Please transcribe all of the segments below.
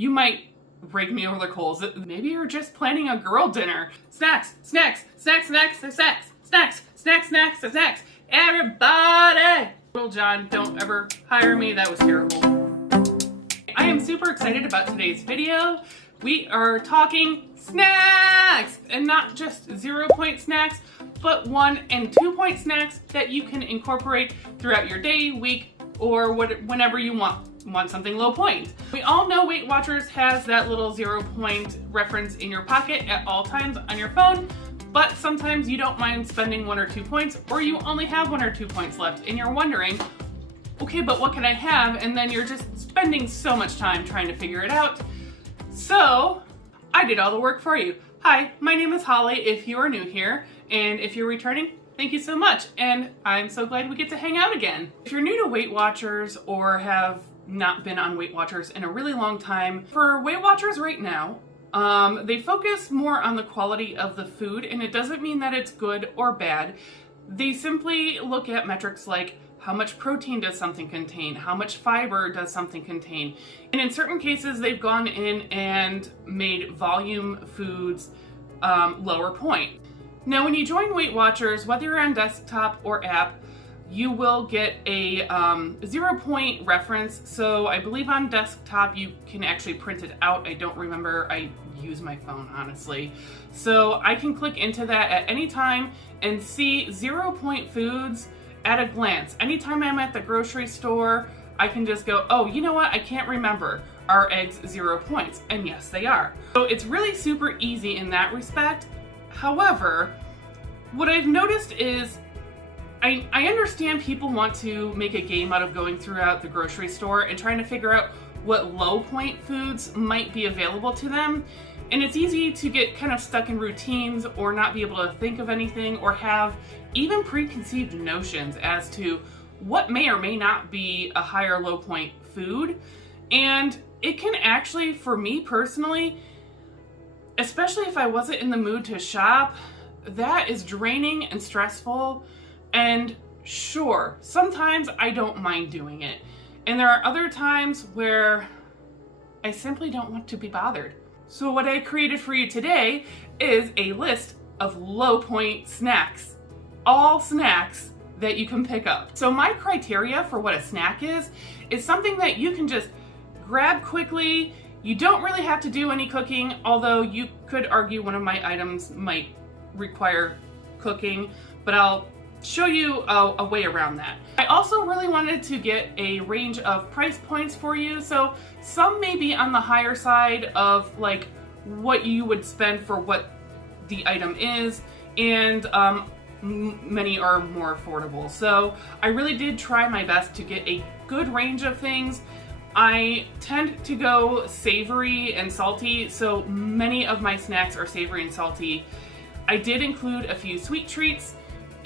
You might rake me over the coals. Maybe you're just planning a girl dinner. Snacks, snacks, snacks, snacks, snacks, snacks, snacks, snacks, snacks. Everybody! Little John, don't ever hire me. That was terrible. I am super excited about today's video. We are talking snacks, and not just 0-point snacks, but 1- and 2-point snacks that you can incorporate throughout your day, week, or whenever you want something low point. We all know Weight Watchers has that little 0-point reference in your pocket at all times on your phone, but sometimes you don't mind spending 1 or 2 points, or you only have 1 or 2 points left, and you're wondering, okay, but what can I have? And then you're just spending so much time trying to figure it out. So I did all the work for you. Hi, my name is Holly if you are new here, and if you're returning, thank you so much, and I'm so glad we get to hang out again. If you're new to Weight Watchers or have not been on Weight Watchers in a really long time, for Weight Watchers right now, they focus more on the quality of the food, and it doesn't mean that it's good or bad. They simply look at metrics like how much protein does something contain, how much fiber does something contain, and in certain cases they've gone in and made volume foods lower point. Now when you join Weight Watchers, whether you're on desktop or app, you will get a 0-point reference. So I believe on desktop you can actually print it out. I don't remember, I use my phone honestly. So I can click into that at any time and see 0-point foods at a glance. Anytime I'm at the grocery store, I can just go, oh, you know what, I can't remember. Are eggs 0 points? And yes, they are. So it's really super easy in that respect. However, what I've noticed is I understand people want to make a game out of going throughout the grocery store and trying to figure out what low point foods might be available to them. And it's easy to get kind of stuck in routines or not be able to think of anything or have even preconceived notions as to what may or may not be a high or low point food. And it can actually, for me personally, especially if I wasn't in the mood to shop, that is draining and stressful. And sure, sometimes I don't mind doing it. And there are other times where I simply don't want to be bothered. So what I created for you today is a list of low point snacks. All snacks that you can pick up. So my criteria for what a snack is something that you can just grab quickly. You don't really have to do any cooking, although you could argue one of my items might require cooking, but I'll show you a way around that. I also really wanted to get a range of price points for you. So some may be on the higher side of like what you would spend for what the item is, and many are more affordable. So I really did try my best to get a good range of things. I tend to go savory and salty, so many of my snacks are savory and salty. I did include a few sweet treats,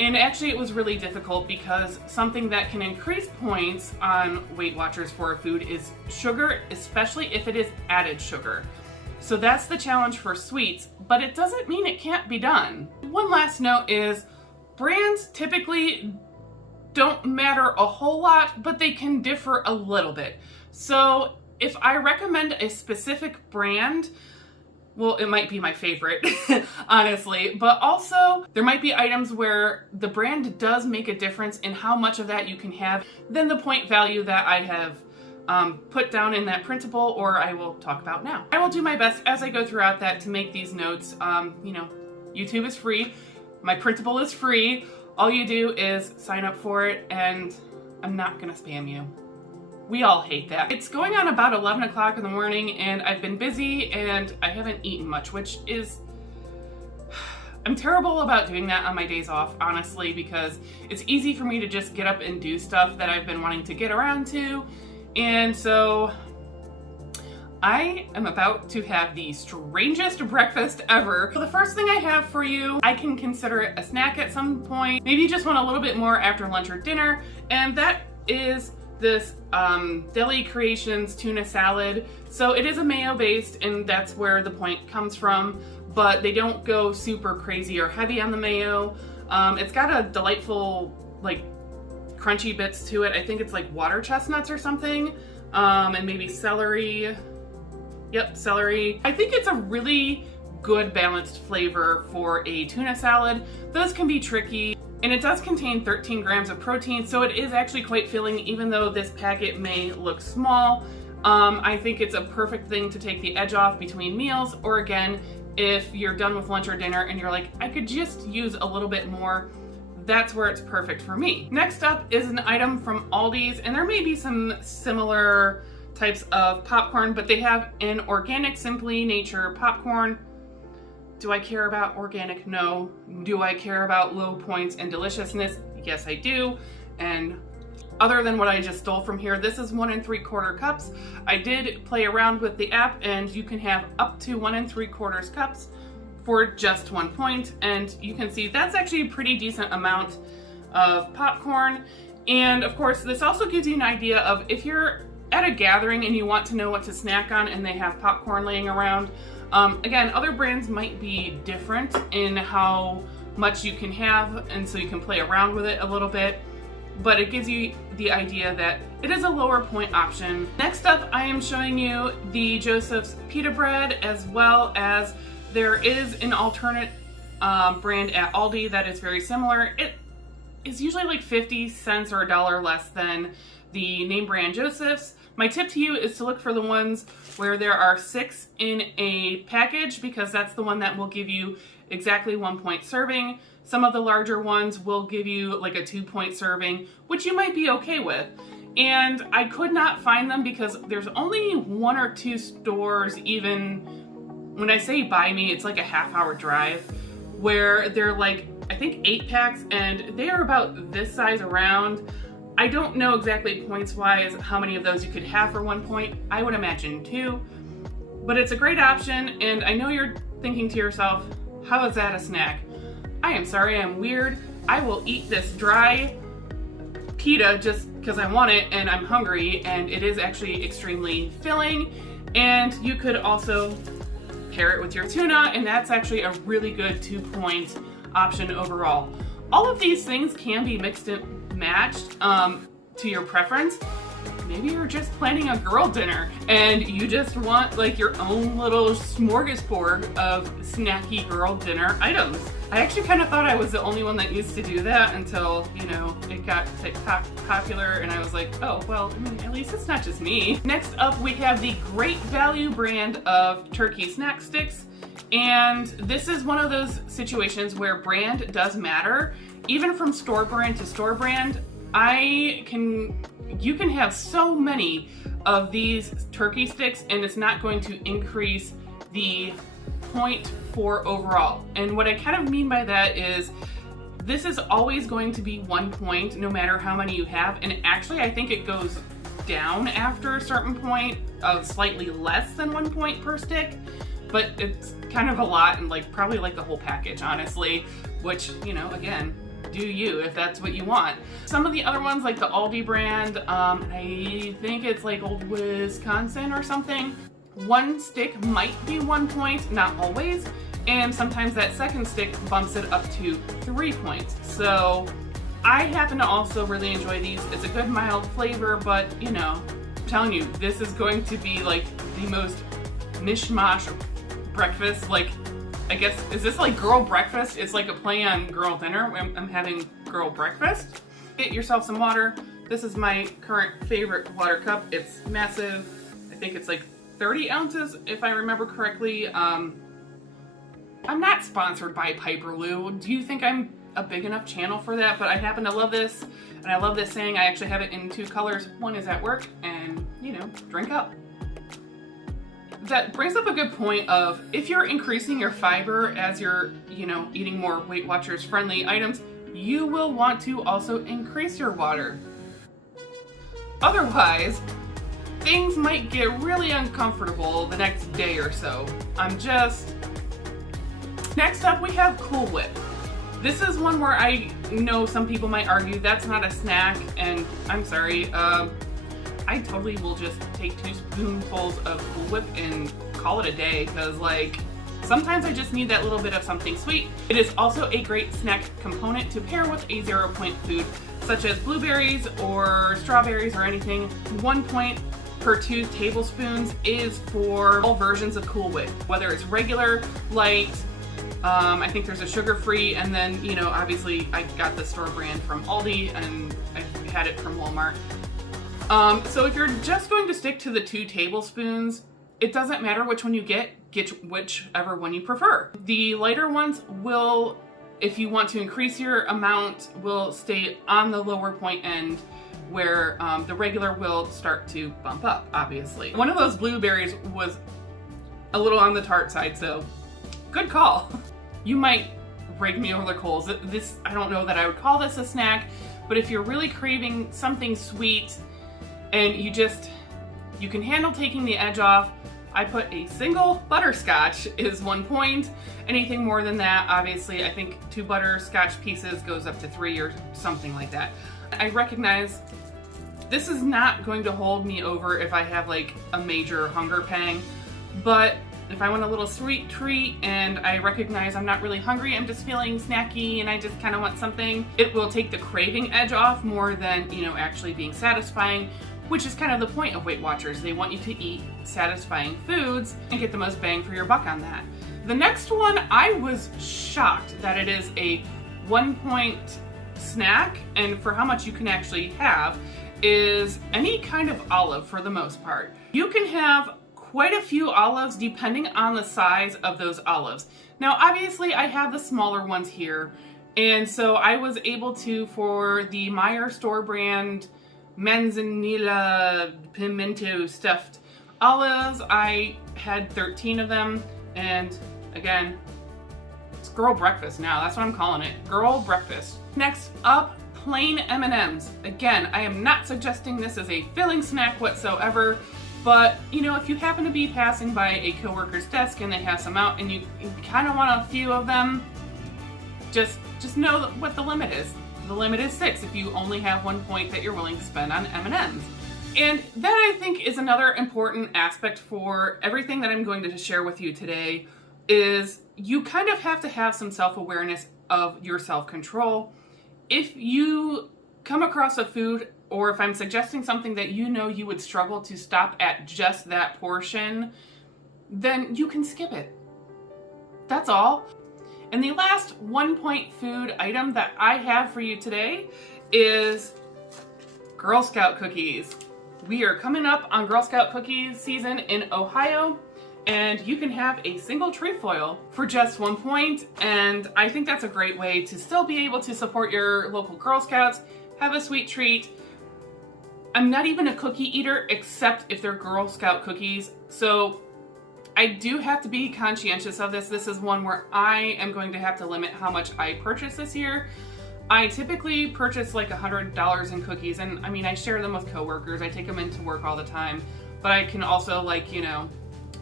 and actually it was really difficult because something that can increase points on Weight Watchers for a food is sugar, especially if it is added sugar. So that's the challenge for sweets, but it doesn't mean it can't be done. One last note is brands typically don't matter a whole lot, but they can differ a little bit. So if I recommend a specific brand, well, it might be my favorite, honestly, but also there might be items where the brand does make a difference in how much of that you can have than the point value that I have put down in that printable, or I will talk about now. I will do my best as I go throughout that to make these notes. You know, YouTube is free, my printable is free. All you do is sign up for it, and I'm not gonna spam you. We all hate that. It's going on about 11 o'clock in the morning, and I've been busy and I haven't eaten much, which is, I'm terrible about doing that on my days off, honestly, because it's easy for me to just get up and do stuff that I've been wanting to get around to. And so I am about to have the strangest breakfast ever. So the first thing I have for you, I can consider it a snack at some point. Maybe you just want a little bit more after lunch or dinner, and that is this Deli Creations tuna salad. So it is a mayo based, and that's where the point comes from, but they don't go super crazy or heavy on the mayo. It's got a delightful like crunchy bits to it. I think it's like water chestnuts or something, and maybe celery. Yep, celery. I think it's a really good balanced flavor for a tuna salad. Those can be tricky, and it does contain 13 grams of protein, so it is actually quite filling even though this packet may look small. I think it's a perfect thing to take the edge off between meals, or again, if you're done with lunch or dinner and you're like, I could just use a little bit more, that's where it's perfect for me. Next up is an item from Aldi's, and there may be some similar types of popcorn, but they have an organic Simply Nature popcorn. Do I care about organic? No. Do I care about low points and deliciousness? Yes, I do. And other than what I just stole from here, this is 1 3/4 cups. I did play around with the app, and you can have up to 1 3/4 cups for just 1 point. And you can see that's actually a pretty decent amount of popcorn. And of course, this also gives you an idea of if you're at a gathering and you want to know what to snack on and they have popcorn laying around. Again, other brands might be different in how much you can have, and so you can play around with it a little bit, but it gives you the idea that it is a lower point option. Next up, I am showing you the Joseph's pita bread, as well as there is an alternate brand at Aldi that is very similar. It is usually like 50 cents or $1 less than the name brand Joseph's. My tip to you is to look for the ones where there are 6 in a package, because that's the one that will give you exactly 1 point serving. Some of the larger ones will give you like a 2 point serving, which you might be okay with. And I could not find them because there's only 1 or 2 stores, even when I say by me, it's like a half-hour drive, where they're like, I think 8 packs, and they are about this size around. I don't know exactly points-wise how many of those you could have for 1 point. I would imagine 2, but it's a great option, and I know you're thinking to yourself, how is that a snack? I am sorry, I'm weird. I will eat this dry pita just because I want it and I'm hungry, and it is actually extremely filling. And you could also pair it with your tuna, and that's actually a really good 2 point option overall. All of these things can be mixed and matched to your preference. Maybe you're just planning a girl dinner and you just want like your own little smorgasbord of snacky girl dinner items. I actually kind of thought I was the only one that used to do that until, you know, it got TikTok popular, and I was like, oh, well, at least it's not just me. Next up, we have the Great Value brand of turkey snack sticks. And this is one of those situations where brand does matter. Even from store brand to store brand, you can have so many of these turkey sticks, and it's not going to increase the point for overall. And what I kind of mean by that is this is always going to be 1 point no matter how many you have. And actually, I think it goes down after a certain point of slightly less than 1 point per stick, but it's kind of a lot, and like probably like the whole package, honestly, which, you know, again, do you if that's what you want. Some of the other ones, like the Aldi brand, I think it's like Old Wisconsin or something. 1 stick might be 1 point, not always, and sometimes that second stick bumps it up to 3 points. So I happen to also really enjoy these. It's a good mild flavor, but you know, I'm telling you, this is going to be like the most mishmash breakfast. Like, I guess, is this like girl breakfast? It's like a play on girl dinner. I'm having girl breakfast. Get yourself some water. This is my current favorite water cup. It's massive. I think it's like 30 ounces, if I remember correctly. I'm not sponsored by Piper Lou. Do you think I'm a big enough channel for that? But I happen to love this, and I love this saying. I actually have it in 2 colors. One is at work, and, you know, drink up. That brings up a good point of if you're increasing your fiber as you're, you know, eating more Weight Watchers friendly items, you will want to also increase your water. Otherwise, things might get really uncomfortable the next day or so. Next up, we have Cool Whip. This is one where I know some people might argue that's not a snack, and I'm sorry, I totally will just take 2 spoonfuls of Cool Whip and call it a day, because like sometimes I just need that little bit of something sweet. It is also a great snack component to pair with a 0 point food such as blueberries or strawberries or anything. 1 point per 2 tablespoons is for all versions of Cool Whip, whether it's regular, light, I think there's a sugar-free, and then, you know, obviously I got the store brand from Aldi and I had it from Walmart. So if you're just going to stick to the 2 tablespoons, it doesn't matter which one you get whichever one you prefer. The lighter ones will, if you want to increase your amount, will stay on the lower point end, where the regular will start to bump up, obviously. One of those blueberries was a little on the tart side, so good call. You might rake me over the coals. This, I don't know that I would call this a snack, but if you're really craving something sweet and you can handle taking the edge off, I put a single butterscotch is 1 point. Anything more than that, obviously, I think 2 butterscotch pieces goes up to 3 or something like that. I recognize this is not going to hold me over if I have like a major hunger pang, but if I want a little sweet treat and I recognize I'm not really hungry, I'm just feeling snacky and I just kind of want something, it will take the craving edge off more than, you know, actually being satisfying, which is kind of the point of Weight Watchers. They want you to eat satisfying foods and get the most bang for your buck on that. The next one, I was shocked that it is a 1 point snack, and for how much you can actually have, is any kind of olive for the most part. You can have quite a few olives depending on the size of those olives. Now obviously I have the smaller ones here, and so I was able to, for the Meijer store brand Manzanilla Pimento stuffed olives, I had 13 of them, and again, it's girl breakfast now. That's what I'm calling it, girl breakfast. Next up, plain M&Ms. Again, I am not suggesting this as a filling snack whatsoever, but you know, if you happen to be passing by a coworker's desk and they have some out and you kind of want a few of them, just know what the limit is. The limit is 6 if you only have 1 point that you're willing to spend on M&Ms. And that, I think, is another important aspect for everything that I'm going to share with you today, is you kind of have to have some self-awareness of your self-control. If you come across a food, or if I'm suggesting something that you know you would struggle to stop at just that portion, then you can skip it. That's all. And the last 1 point food item that I have for you today is Girl Scout cookies. We are coming up on Girl Scout cookies season in Ohio, and you can have a single trefoil for just 1 point, and I think that's a great way to still be able to support your local Girl Scouts, have a sweet treat. I'm not even a cookie eater except if they're Girl Scout cookies, so I do have to be conscientious of this. This is one where I am going to have to limit how much I purchase this year. I typically purchase like $100 in cookies, and I mean, I share them with coworkers. I take them into work all the time, but I can also, like, you know,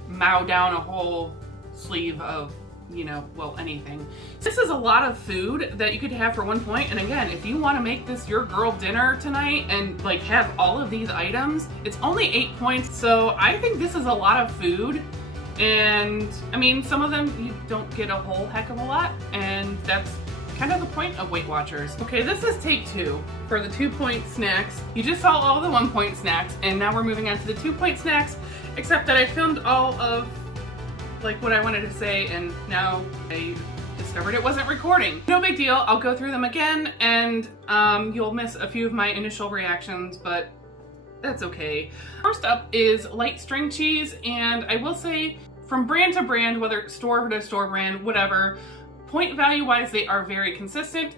mow down a whole sleeve of, you know, well, anything. This is a lot of food that you could have for 1 point, and again, if you want to make this your girl dinner tonight and like have all of these items, it's only 8 points, so I think this is a lot of food. And I mean, some of them you don't get a whole heck of a lot, and that's kind of the point of Weight Watchers. Okay, this is take 2 for the 2 point snacks. You just saw all the 1 point snacks, and now we're moving on to the 2 point snacks, except that I filmed all of like what I wanted to say, and now I discovered it wasn't recording. No big deal, I'll go through them again, and you'll miss a few of my initial reactions, but that's okay. First up is light string cheese, and I will say, from brand to brand, whether store to store brand, whatever, point value wise, they are very consistent.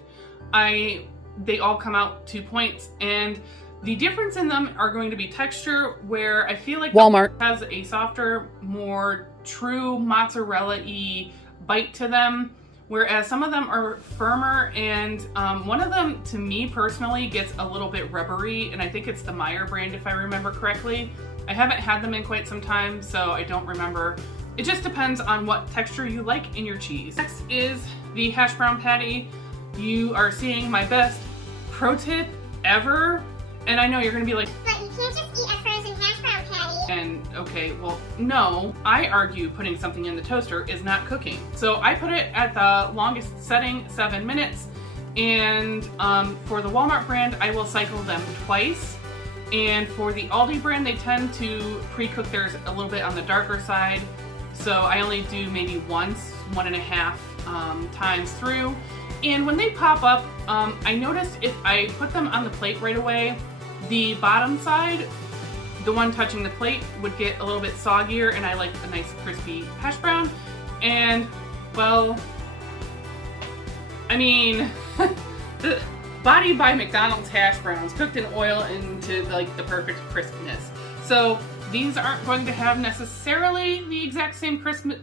They all come out 2 points, and the difference in them are going to be texture, where I feel like Walmart has a softer, more true mozzarella-y bite to them, whereas some of them are firmer, and one of them, to me personally, gets a little bit rubbery, and I think it's the Meijer brand if I remember correctly. I haven't had them in quite some time, so I don't remember. It just depends on what texture you like in your cheese. Next is the hash brown patty. You are seeing my best pro tip ever, and I know you're gonna be like, but you can't just eat a frozen hash brown patty. And okay, well, no, I argue putting something in the toaster is not cooking. So I put it at the longest setting, 7 minutes, and for the Walmart brand, I will cycle them twice. And for the Aldi brand, they tend to pre-cook theirs a little bit on the darker side. So I only do maybe once, 1.5 times through. And when they pop up, I noticed if I put them on the plate right away, the bottom side, the one touching the plate, would get a little bit soggier, and I like a nice crispy hash brown. And, well, I mean, the Body by McDonald's hash browns cooked in oil into like the perfect crispness. So these aren't going to have necessarily the exact same crispness,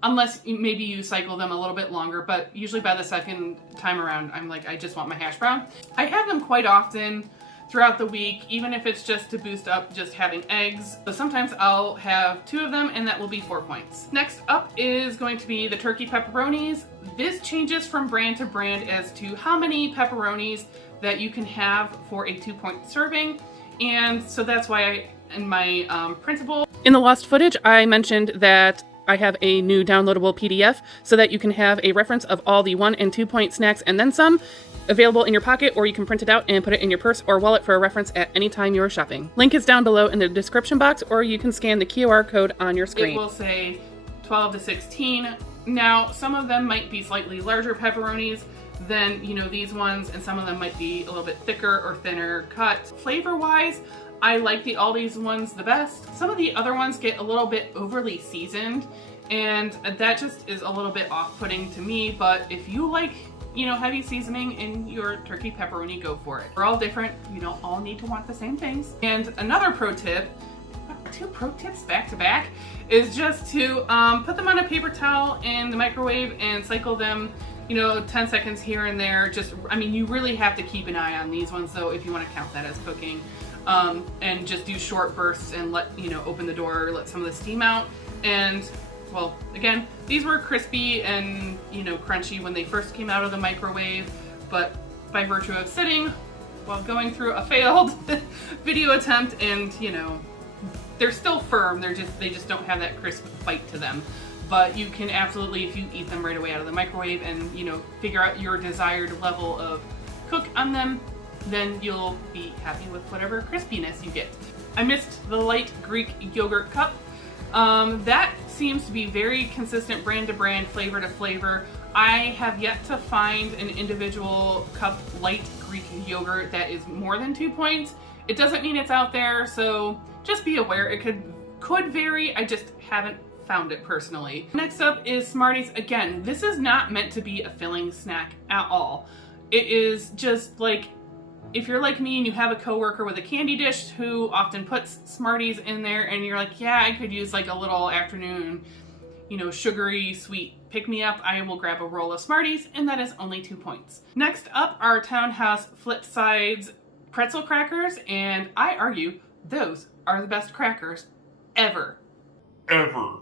unless maybe you cycle them a little bit longer, but usually by the second time around, I'm like, I just want my hash brown. I have them quite often throughout the week, even if it's just to boost up just having eggs. So sometimes I'll have 2 of them, and that will be 4 points. Next up is going to be the turkey pepperonis. This changes from brand to brand as to how many pepperonis that you can have for a 2-point serving. And so that's why in my printable, in the lost footage, I mentioned that I have a new downloadable PDF so that you can have a reference of all the 1- and 2-point snacks and then some available in your pocket, or you can print it out and put it in your purse or wallet for a reference at any time you're shopping. Link is down below in the description box, or you can scan the QR code on your screen. It will say 12 to 16. Now, some of them might be slightly larger pepperonis than, you know, these ones, and some of them might be a little bit thicker or thinner cut. Flavor-wise, I like the Aldi's ones the best. Some of the other ones get a little bit overly seasoned, and that just is a little bit off-putting to me, but if you like, you know, heavy seasoning in your turkey pepperoni, go for it. We're all different. You don't all need to want the same things. And another pro tip, 2 pro tips back to back, is just to put them on a paper towel in the microwave and cycle them, you know, 10 seconds here and there. Just, I mean, you really have to keep an eye on these ones though, if you want to count that as cooking. And just do short bursts and let, you know, open the door, let some of the steam out. And well, again, these were crispy and, you know, crunchy when they first came out of the microwave, but by virtue of sitting while going through a failed video attempt, and, you know, they're still firm, they just don't have that crisp bite to them. But you can absolutely, if you eat them right away out of the microwave and, you know, figure out your desired level of cook on them, then you'll be happy with whatever crispiness you get. I missed the light Greek yogurt cup. That seems to be very consistent brand to brand, flavor to flavor. I have yet to find an individual cup light Greek yogurt that is more than 2 points. It doesn't mean it's out there, so just be aware. It could vary. I just haven't found it personally. Next up is Smarties. Again, this is not meant to be a filling snack at all. It is just like, if you're like me and you have a coworker with a candy dish who often puts Smarties in there, and you're like, yeah, I could use like a little afternoon, you know, sugary, sweet pick-me-up, I will grab a roll of Smarties, and that is only 2 points. Next up are Townhouse Flip Sides pretzel crackers, and I argue those are the best crackers ever. Ever.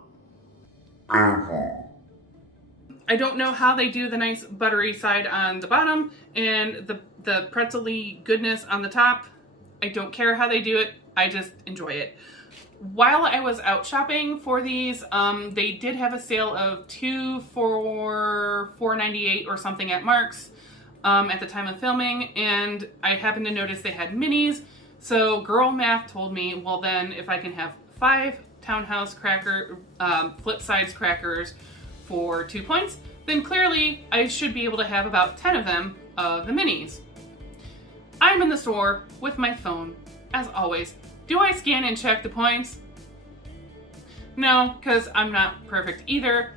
I don't know how they do the nice buttery side on the bottom and the pretzel-y goodness on the top. I don't care how they do it. I just enjoy it. While I was out shopping for these, they did have a sale of 2 for $4.98 or something at Mark's at the time of filming, and I happened to notice they had minis. So girl math told me, well then, if I can have 5 Townhouse Flip Sides crackers for 2 points, then clearly I should be able to have about 10 of them of the minis. I'm in the store with my phone, as always. Do I scan and check the points? No, because I'm not perfect either.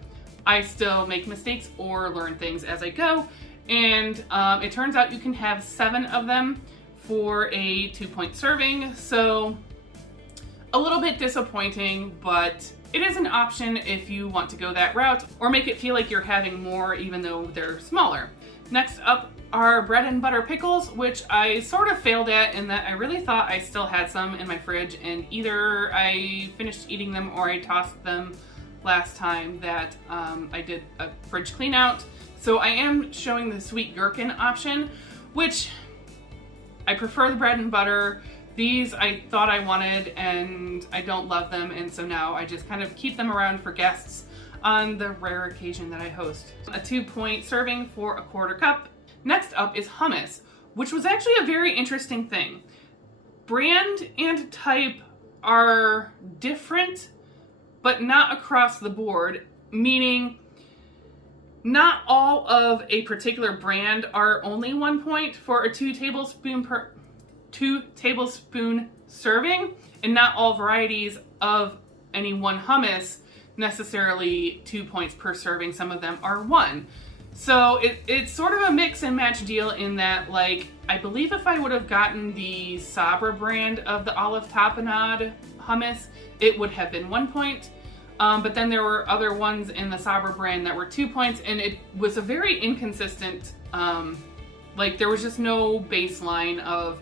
I still make mistakes or learn things as I go, and it turns out you can have 7 of them for a 2-point serving, so a little bit disappointing, but it is an option if you want to go that route, or make it feel like you're having more even though they're smaller. Next up are bread and butter pickles, which I sort of failed at in that I really thought I still had some in my fridge, and either I finished eating them or I tossed them last time that I did a fridge clean out. So I am showing the sweet gherkin option, which I prefer the bread and butter. These I thought I wanted and I don't love them, and so now I just kind of keep them around for guests on the rare occasion that I host. A 2-point serving for a 1/4 cup, Next up is hummus, which was actually a very interesting thing. Brand and type are different, but not across the board, meaning not all of a particular brand are only 1 point for a 2 tablespoon serving, and not all varieties of any one hummus necessarily 2 points per serving. Some of them are 1. So it's sort of a mix and match deal in that, like, I believe if I would have gotten the Sabra brand of the olive tapenade hummus, it would have been 1 point. But then there were other ones in the Sabra brand that were 2 points, and it was a very inconsistent, like there was just no baseline of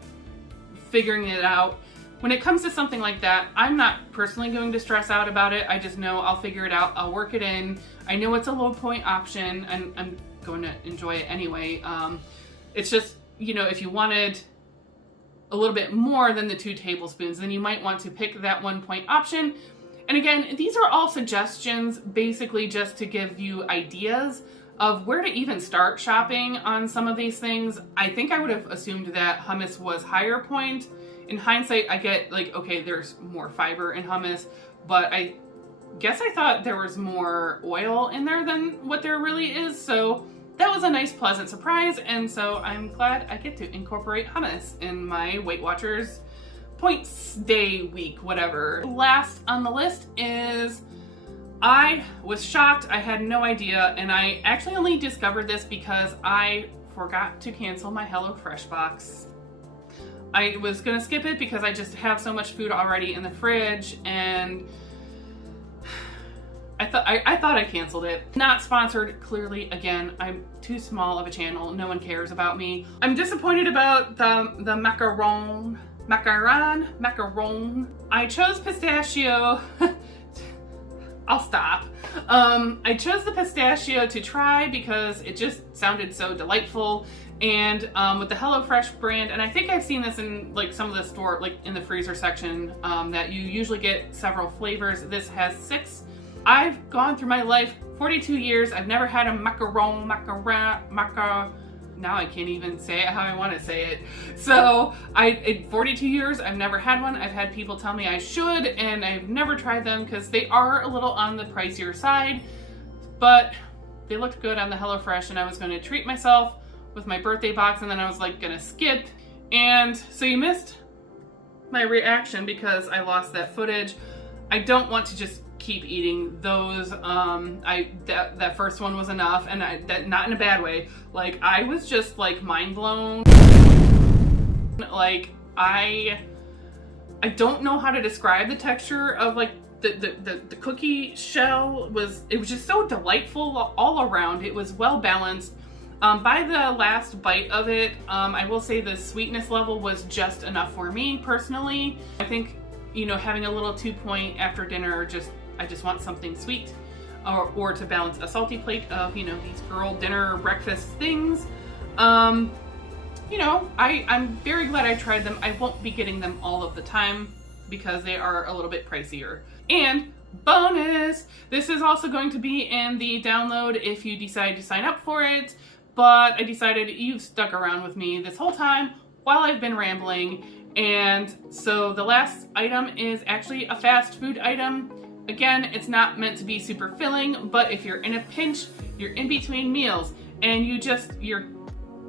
figuring it out. When it comes to something like that, I'm not personally going to stress out about it. I just know I'll figure it out. I'll work it in. I know it's a low point option, and I'm going to enjoy it anyway. It's just, you know, if you wanted a little bit more than the 2 tablespoons, then you might want to pick that 1 point option. And again, these are all suggestions, basically just to give you ideas of where to even start shopping on some of these things. I think I would have assumed that hummus was higher point. In hindsight, I get like, okay, there's more fiber in hummus, but I guess I thought there was more oil in there than what there really is. So that was a nice, pleasant surprise. And so I'm glad I get to incorporate hummus in my Weight Watchers points day week, whatever. Last on the list is, I was shocked. I had no idea, and I actually only discovered this because I forgot to cancel my HelloFresh box. I was gonna skip it because I just have so much food already in the fridge, and I thought I canceled it. Not sponsored, clearly. Again, I'm too small of a channel. No one cares about me. I'm disappointed about the macaron. I chose pistachio. I'll stop. I chose the pistachio to try because it just sounded so delightful. And with the HelloFresh brand, and I think I've seen this in like some of the store, like in the freezer section, that you usually get several flavors. This has 6. I've gone through my life, 42 years. I've never had a macaron. Now I can't even say it how I want to say it. So in 42 years, I've never had one. I've had people tell me I should, and I've never tried them because they are a little on the pricier side, but they looked good on the HelloFresh, and I was going to treat myself with my birthday box, and then I was like going to skip. And so you missed my reaction because I lost that footage. I don't want to just keep eating those. That first one was enough, and that not in a bad way. Like, I was just like mind blown. Like, I don't know how to describe the texture of like the cookie shell. It was just so delightful all around. It was well balanced. By the last bite of it, I will say the sweetness level was just enough for me personally. I think, you know, having a little 2 point after dinner, I just want something sweet, or to balance a salty plate of, you know, these girl dinner breakfast things. You know, I'm very glad I tried them. I won't be getting them all of the time because they are a little bit pricier. And bonus, this is also going to be in the download if you decide to sign up for it. But I decided you've stuck around with me this whole time while I've been rambling. And so the last item is actually a fast food item. Again, it's not meant to be super filling, but if you're in a pinch, you're in between meals, and you're,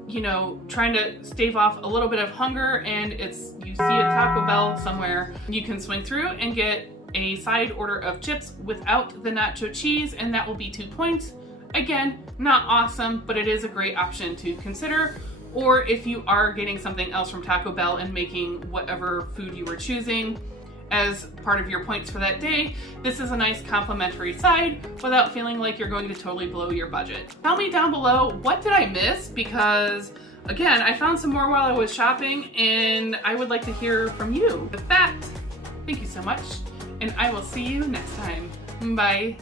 you know, trying to stave off a little bit of hunger, and you see a Taco Bell somewhere, you can swing through and get a side order of chips without the nacho cheese, and that will be 2 points. Again, not awesome, but it is a great option to consider. Or if you are getting something else from Taco Bell and making whatever food you were choosing as part of your points for that day, this is a nice complimentary side without feeling like you're going to totally blow your budget. Tell me down below, what did I miss? Because again, I found some more while I was shopping, and I would like to hear from you. With that, thank you so much, and I will see you next time. Bye.